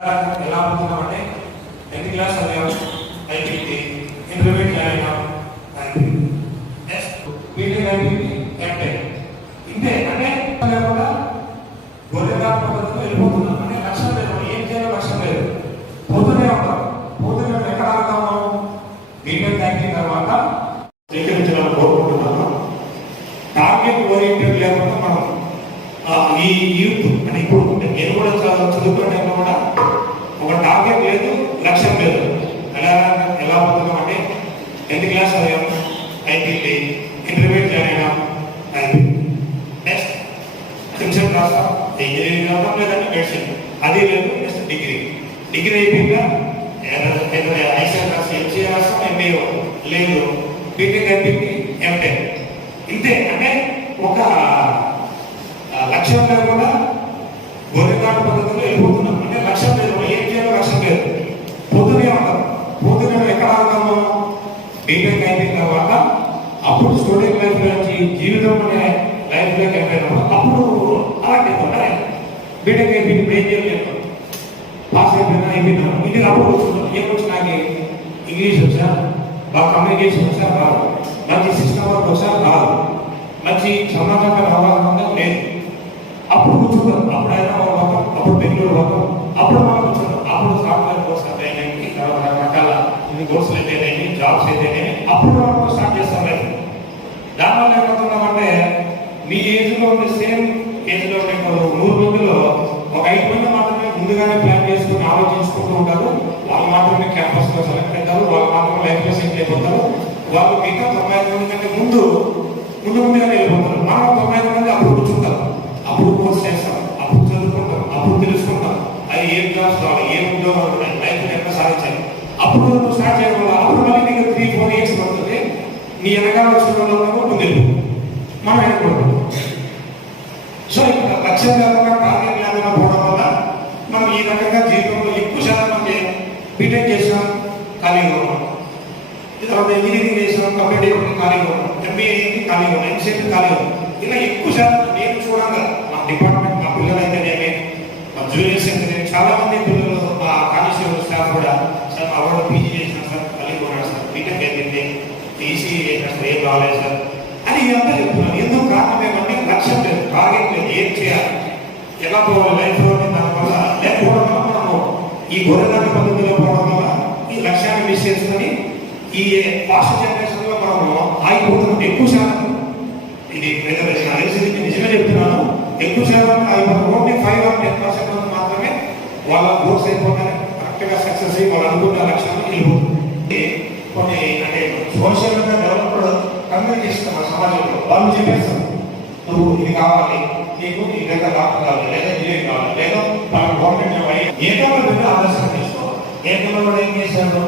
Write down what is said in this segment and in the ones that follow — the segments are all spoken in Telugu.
ఎలా అవుతున్నామంటే 10th క్లాస్ చదివాం అయిపోయింది, ఇంటర్మీడియట్ చదివాం అయిపోయింది, నెక్స్ట్ బీటెక్ అయిపోయింది, ఎంటెక్ ఇంతే. అంటే లేకుండా గొర్రెగా పద్ధతిలో వెళ్ళిపోతున్నాం. అంటే లక్ష్యం లేదు, ఏం చేయాలో లక్ష్యం లేదు, పోతూనే ఉంటాం. పోతూనే ఎక్కడ ఆగుతాము? బీటెక్ అయిపోయిన తర్వాత స్వీకరించాలని కోరుకుంటున్నాము. టార్గెట్ ఓరియంటెడ్ లేకుండా మనం ఈ యూత్ అంటే ఇప్పుడు నేను కూడా చదువుకునే టైంలో కూడా ఒక టార్గెట్ లేదు, లక్ష్యం లేదు. ఎలా పోతున్నాం అంటే 10th క్లాస్ చదివాం అయిపోయింది, ఇంటర్మీడియట్ జాయిన్ అయినాం అయిపోయింది, నెక్స్ట్ సెక్షన్ రాస్తాం, ఇంజనీరింగ్ రావడం లేదంటే మెడిసిన్ అది లేదు, నెక్స్ట్ డిగ్రీ అయిపోయిందా ఐసీఆర్ రాస్తాం, ఎంసీఏ రాస్తాం, ఎంబీఏ లేదు, బీటెక్ అయిపోయింది, ఎంటెక్ ఇంతే. అంటే ఒక లక్ష్యం లేకుండా గొర్రెకాటు పద్ధతిలో వెళ్ళిపోతున్నాం. అంటే లక్ష్యం లేదు, ఏం చేయాలో లక్ష్యం లేదు, పోతూనే ఉంటాం. పోతూనే ఎక్కడ ఆగుతాము? బీటెక్ అయిపోయిన తర్వాత అప్పుడు స్టూడెంట్ లైఫ్ నుంచి జీవితంలోనే లైఫ్లోకి వెళ్ళిపోయినప్పుడు అప్పుడు అలాంటి ఉంటాయి. బీటెక్ అయిపోయింది, ఇప్పుడు ఏం చేయలేదు, పాస్ అయిపోయినా ఇంటికి అప్పుడు కూర్చుంటాం. ఏమొచ్చి నాకు ఇంగ్లీష్ వచ్చా, బాగా కమ్యూనికేషన్ వచ్చా రాదు, మంచి సిస్టమ్ వర్క్ వచ్చా రాదు, మంచి సమాజంగా అవగాహన లేదు. అప్పుడు కూర్చుంటాం. అప్పుడు హైదరాబాద్ పోతాం, అప్పుడు బెంగళూరు పోతాం, అప్పుడు మనం కూర్చుంటాం. అప్పుడు సాఫ్ట్వేర్ కోర్స్ అయితేనేమి, రకరకాల కోర్సులు అయితేనేమి, జాబ్స్ అయితేనేమి అప్పుడు మనం స్టార్ట్ చేస్తాం. లేదు దానివల్ల ఏమవుతున్నామంటే మీ ఏజ్లో ఉండే సేమ్ ఏజ్లో ఉండే 100 మందిలో ఒక 5 మంది మాత్రమే ముందుగానే ప్లాన్ చేసుకుని ఆలోచించుకుంటూ ఉంటారు. వాళ్ళు మాత్రమే క్యాంపస్లో సెలెక్ట్ అవుతారు, వాళ్ళు మాత్రమే లైఫ్లో సెలెక్ట్ అయిపోతారు. వాళ్ళు మిగతా 95 మంది కంటే ముందుగానే వెళ్ళిపోతారు. మనం 95 మంది అప్పుడు కూర్చుంటారు, అప్పుడు కోర్స్ చేస్తాం, అప్పుడు చదువుకుంటాం, అప్పుడు తెలుసుకుంటాం అది ఏం జాబ్స్ రావాలి, ఏం ఉద్యోగాలు ఉన్నాయి, లైఫ్ ఎక్కడ సాధించాలి. అప్పుడు నువ్వు స్టార్ట్ చేయడం వల్ల అప్పుడు మళ్ళీ నీకు 3-4 ఇయర్స్ పడుతుంది. నీ వెనకాల వచ్చిన వాళ్ళు ముందు మనం వెనకూడదు. సో ఇక్కడ లక్ష్యం లేకుండా టార్గెట్ లేకుండా పోవడం వల్ల మనం ఈ రకంగా జీవితంలో ఎక్కువ శాతం మంది బీటెక్ చేసాం ఖాళీగా ఉన్నాం, తర్వాత ఇంజనీరింగ్ చేసాం కంప్యూటర్ ఖాళీగా ఉన్నాం, ఎంబీఏ ఖాళీగా ఉన్నాం, ఎంసీఏ ఖాళీగా ఉన్నాం. ఇలా ఎక్కువ శాతం నేను చూడంగా మా డిపార్ట్మెంట్ మా పిల్లలు అయితేనేమి, మా జూనియర్స్ అయితేనేమి చాలా మంది పిల్లలు మా కానిస్టేబుల్ స్టాఫ్ కూడా సార్ అవార్డు పీజీ చేసిన సార్ ఖాళీగా ఉన్నాడు సార్, బీటెక్ అయిపోయింది, ఈసీ చేసిన సార్ ఏం రాలేదు సార్ అని ఇదంతా చెప్తున్నాను. ఎందుకు కారణం ఏమంటే లక్ష్యం లేదు, టార్గెట్ లేదు, ఏం చేయాలి, ఎలా పోవాలి లైఫ్లో. దానివల్ల లేకపోవడం వల్ల మనము ఈ గొర్రెలాంటి పద్ధతిలో పోవడం వల్ల ఈ లక్ష్యాన్ని మిస్ చేసుకొని ఈ ఫాస్ట్ జనరేషన్లో మనము ఆగిపోతున్నాం. ఎక్కువ శాతం ఇది నిజమే చెప్తున్నాను, ఎక్కువ శాతం ఓన్లీ 5 or 10% మంది మాత్రమే వాళ్ళ కోర్స్ అయిపోతాయి, కరెక్ట్గా సక్సెస్ అయ్యి వాళ్ళు అనుకున్న లక్ష్యాన్ని వెళ్ళిపోతుంది. కొన్ని అంటే సోషల్గా డెవలప్డ్ కమ్యూనికేషన్ మన సమాజంలో వాళ్ళు చెప్పేస్తారు, నువ్వు ఇది కావాలి, నీకు ఈ దగ్గర డాక్టర్ కావాలి, లేదా ఇంజనీర్ కావాలి, లేదా మన గవర్నమెంట్ జాబ్ అయ్యి ఏదో దగ్గర ఆదర్శంగా తీసుకోవాలి. ఏదో కూడా ఏం చేశాడు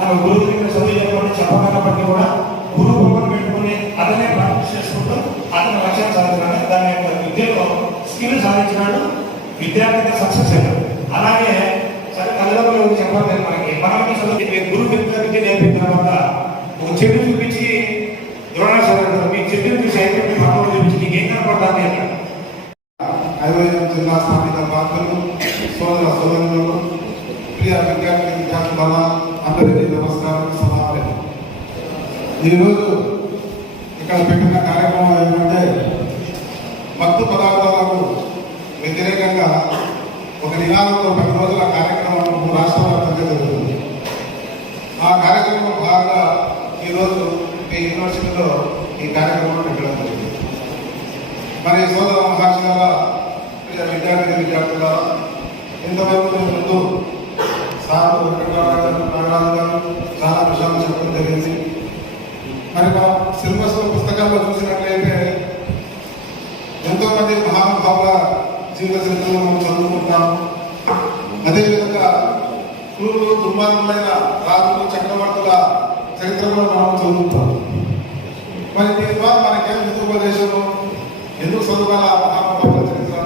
అని గురువు దగ్గర చదువు చెప్పకుండా చెప్పకపోతే కూడా గురువు బొమ్మను పెట్టుకుని అతనే ప్రాక్టీస్ చేసుకుంటూ అతని లక్ష్యం సాధించాడు, దాని యొక్క విద్యలో స్కిల్ సాధించినాడు, విద్యార్థిగా సక్సెస్ అయ్యాడు. అలాగే సరే తల్లిదండ్రులు చెప్పలేదు మనకి చదువు గురువు విద్యార్థికి నేర్పిన తర్వాత ఒక చెట్టు చూపించి ద్రోణాచార్యుడు మీ చెట్టుని చూసి అయిపోయి మామూలు చూపించి నీకు ఏం కనపడతాను అక్కడ. ఐవైఎం జిల్లా స్థానిక పాత్రలు సోదర సోదరులు ప్రియ విద్యార్థుల అందరికీ నమస్కారం. సమావేశం ఈరోజు ఇక్కడ పెట్టిన కార్యక్రమం ఏంటంటే మత్తు పదార్థాలకు వ్యతిరేకంగా ఒక నినాదంతో 10 రోజుల కార్యక్రమం 3 రాష్ట్రాల వ్యాప్తంగా జరుగుతుంది. ఆ కార్యక్రమం భాగంగా ఈరోజు ఈ యూనివర్సిటీలో ఈ కార్యక్రమం పెట్టడం జరిగింది. మరి సోదర మహాశయాల విద్యార్థుల ఇంతవరకు ముందు సార్ నాగరాజు గారు చాలా విషయాలు చెప్పడం జరిగింది. మరి మా సిలబస్ పుస్తకాల్లో చూసినట్లయితే ఎంతోమంది మహానుభావుల జీవిత చరిత్రలో మనం చదువుకుంటాము. అదేవిధంగా క్రూరులు దుర్మార్గులైన రాజులు చక్రవర్తుల చరిత్రలో మనం చదువుతాం. మరి దీని ద్వారా మనకేం హితోపదేశము, ఎందుకు చదువుకోవాలి ఆ మహానుభావుల చరిత్ర,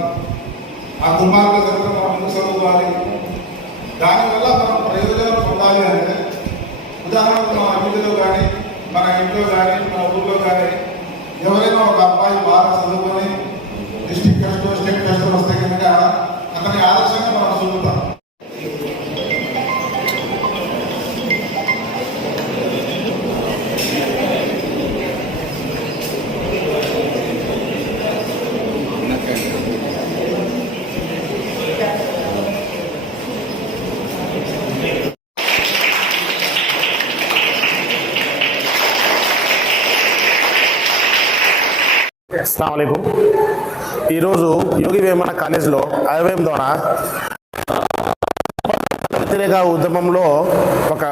ఆ దుర్మార్గుల చరిత్ర మనం ఎందుకు చదువుకోవాలి, దానివల్ల మనం ప్రయోజనం పొందాలి అంటే ఉదాహరణకు మన వీధిలో కానీ మన ఇంట్లో కానీ మన ఊళ్ళో కానీ ఎవరైనా ఒక అబ్బాయి బాగా చదువుకొని డిస్ట్రిక్ట్ టెస్ట్ స్టేట్ టెస్ట్ వస్తే కనుక అతని ఆదర్శంగా మనం చదువుతాం. అస్సలాము అలైకుం. ఈరోజు యోగి వేమన కాలేజ్లో ఐవైఎం ద్వారా వ్యతిరేక ఉద్యమంలో ఒక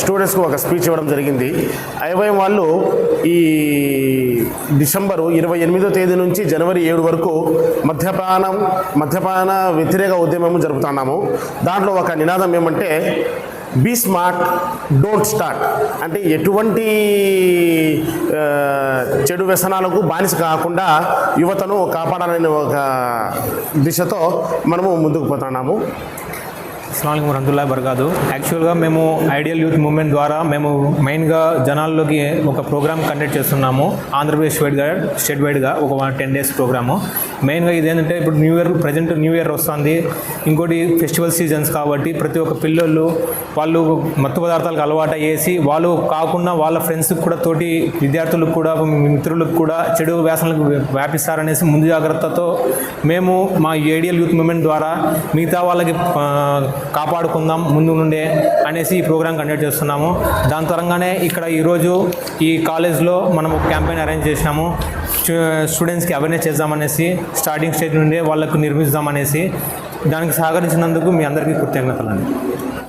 స్టూడెంట్స్కు ఒక స్పీచ్ ఇవ్వడం జరిగింది. ఐవైఎం వాళ్ళు ఈ డిసెంబరు 28వ తేదీ నుంచి జనవరి 7 వరకు మద్యపాన వ్యతిరేక ఉద్యమం జరుపుతున్నాము. దాంట్లో ఒక నినాదం ఏమంటే బీ స్మార్ట్ డోంట్ స్టార్ట్, అంటే ఎటువంటి చెడు వ్యసనాలకు బానిస కాకుండా యువతను కాపాడాలనే ఒక దిశతో మనము ముందుకు పోతున్నాము. అస్సలాము వరహమతుల్లాహి వబరకాతు. యాక్చువల్గా మేము ఐడియల్ యూత్ మూవ్మెంట్ ద్వారా మేము మెయిన్గా జనాల్లోకి ఒక ప్రోగ్రామ్ కండక్ట్ చేస్తున్నాము. ఆంధ్రప్రదేశ్ స్టేట్ వైడ్గా ఒక 10 days ప్రోగ్రాము. మెయిన్గా ఇదేంటంటే ఇప్పుడు ప్రజెంట్ న్యూ ఇయర్ వస్తుంది, ఇంకోటి ఫెస్టివల్ సీజన్స్ కాబట్టి ప్రతి ఒక్క పిల్లలు వాళ్ళు మత్తు పదార్థాలకు అలవాటు చేసి వాళ్ళు కాకుండా వాళ్ళ ఫ్రెండ్స్కి కూడా తోటి విద్యార్థులకు కూడా మిత్రులకు కూడా చెడు వ్యాసనలకు వ్యాపిస్తారనేసి ముందు జాగ్రత్తతో మేము మా ఐడియల్ యూత్ మూవ్మెంట్ ద్వారా మిగతా వాళ్ళకి కాపాడుకుందాం ముందు నుండే అనేసి ఈ ప్రోగ్రాం కండక్ట్ చేస్తున్నాము. దాని తరంగానే ఇక్కడ ఈరోజు ఈ కాలేజ్లో మనం క్యాంపెయిన్ అరేంజ్ చేసినాము. స్టూడెంట్స్కి అవేర్నెస్ చేద్దామనేసి, స్టార్టింగ్ స్టేజ్ నుండే వాళ్ళకు నిర్మిద్దామనేసి. దానికి సహకరించినందుకు మీ అందరికీ కృతజ్ఞతలండి.